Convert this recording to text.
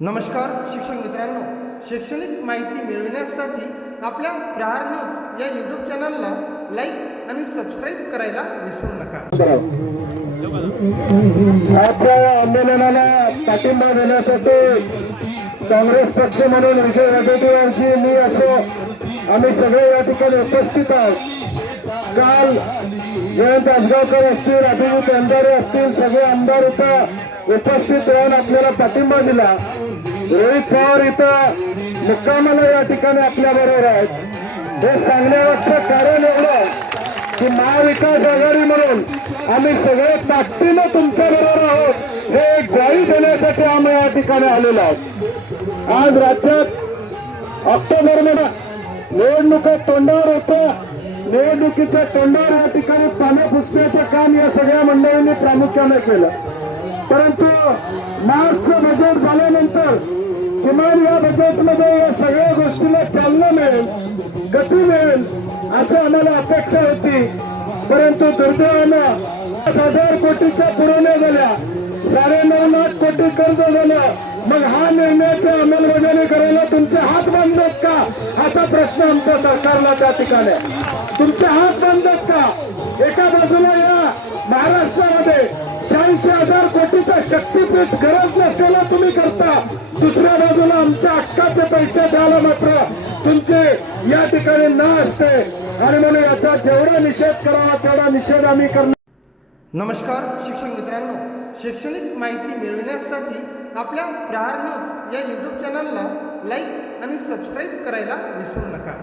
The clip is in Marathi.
नमस्कार शिक्षक मित्रांनो. शैक्षणिक माहिती मिळविण्यासाठी आपल्या प्रहार न्यूज या यूट्यूब चॅनलला लाईक आणि सबस्क्राईब करायला विसरू नका. आपल्या आंदोलनाला पाठिंबा देण्यासाठी काँग्रेस पक्ष म्हणून विजय वडेट्टीवारजी मी असो आम्ही सगळे या ठिकाणी उपस्थित आहोत. काल जयंत आसगावकर असतील अभिजित अंधारे असतील सगळे आमदार इथं उपस्थित राहून आपल्याला पाठिंबा दिला. रोहित पवार इथं मुक्कामाला या ठिकाणी आपल्या बरोबर आहेत. हे सांगण्यामागचं कारण एवढं की महाविकास आघाडी म्हणून आम्ही सगळे ताकदीनं तुमच्या बरोबर आहोत. हे एक ग्वाही देण्यासाठी आम्ही या ठिकाणी आलेलो आहोत. आज राज्यात ऑक्टोबर महिना निवडणुका तोंडावर होत्या. निवडणुकीच्या तोंडावर या ठिकाणी पानं पुसण्याचं काम या सगळ्या मंडळांनी प्रामुख्याने केलं. परंतु मार्च बजेट झाल्यानंतर किमान या बजेटमध्ये या सगळ्या गोष्टीला चालना मिळेल गती मिळेल असं आम्हाला अपेक्षा होती. परंतु दुर्दैवानं पाच हजार कोटीच्या पुरवण्या झाल्या. साडेनऊ लाख कोटी कर्ज झालं. मग हा निर्णयाची अंमलबजावणी करायला तुमचे हात बंद का? असा प्रश्न आमच्या सरकारला त्या ठिकाणी तुमचे हात बांधत का? शक्तीपीठ गरज नसेला तुम्ही करता. दुसऱ्या बाजूला आमच्या हक्काचे पैसे द्यायला मात्र तुमचे या ठिकाणी न असते. आणि म्हणून याचा जेवढा निषेध करावा तेवढा निषेध आम्ही करणार. नमस्कार शिक्षक मित्रांनो. शैक्षणिक माहिती मिळविण्यासाठी आपल्या प्रहार न्यूज या यूट्यूब चॅनलला लाईक आणि सबस्क्राईब करायला विसरू नका.